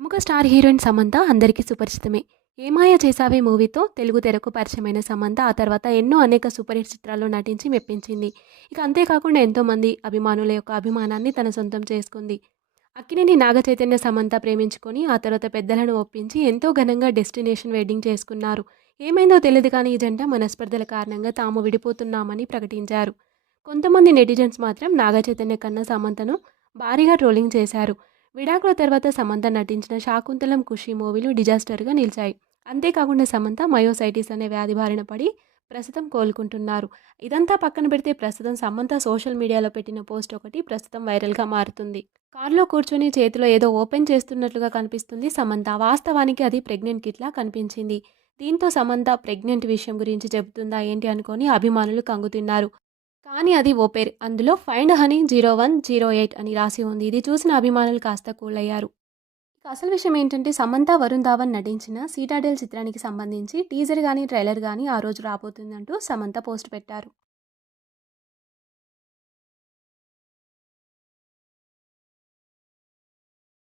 ప్రముఖ star heroine Samantha అందరికీ సుపరిచితమే. ఏమాయ చేసావే మూవీతో? తెలుగు తెరకు పరిచయమైన సమంత ఆ తర్వాత ఎన్నో అనేక సూపర్ హిట్ చిత్రాల్లో నటించి మెప్పించింది. ఇక అంతేకాకుండా ఎంతోమంది అభిమానుల యొక్క అభిమానాన్ని తన సొంతం చేసుకుంది. అక్కినేని నాగ చైతన్య సమంత ప్రేమించుకొని ఆ తర్వాత పెద్దలను ఒప్పించి ఎంతో ఘనంగా డెస్టినేషన్ వెడ్డింగ్ చేసుకున్నారు. ఏమైందో తెలియదు కానీ ఈ జంట మనస్పర్ధల కారణంగా తాము విడిపోతున్నామని ప్రకటించారు. కొంతమంది నెటిజన్స్ మాత్రం నాగ చైతన్య కన్నా సమంతను భారీగా ట్రోలింగ్ చేశారు. విడాకుల తర్వాత సమంత నటించిన శాకుంతలం ఖుషి మూవీలు డిజాస్టర్గా నిలిచాయి. అంతేకాకుండా సమంత మయోసైటిస్ అనే వ్యాధి బారిన పడి ప్రస్తుతం కోలుకుంటున్నారు. ఇదంతా పక్కన పెడితే ప్రస్తుతం సమంత సోషల్ మీడియాలో పెట్టిన పోస్ట్ ఒకటి ప్రస్తుతం వైరల్గా మారుతుంది. కారులో కూర్చొని చేతిలో ఏదో ఓపెన్ చేస్తున్నట్లుగా కనిపిస్తుంది సమంత. వాస్తవానికి అది ప్రెగ్నెంట్ కిట్లా కనిపించింది. దీంతో సమంత ప్రెగ్నెంట్ విషయం గురించి చెబుతుందా ఏంటి అనుకొని అభిమానులు కంగుతున్నారు. కానీ అది ఓ పేరు అందులో find honey zero one zero eight అని రాసి ఉంది. ఇది చూసిన అభిమానులు కాస్త కూల్ అయ్యారు ఇక అసలు విషయం ఏంటంటే సమంత వరుణ్ ధావన్ నటించిన సీటాడేల్ చిత్రానికి సంబంధించి టీజర్ కానీ ట్రైలర్ కానీ ఆ రోజు రాబోతుందంటూ సమంత పోస్ట్ పెట్టారు.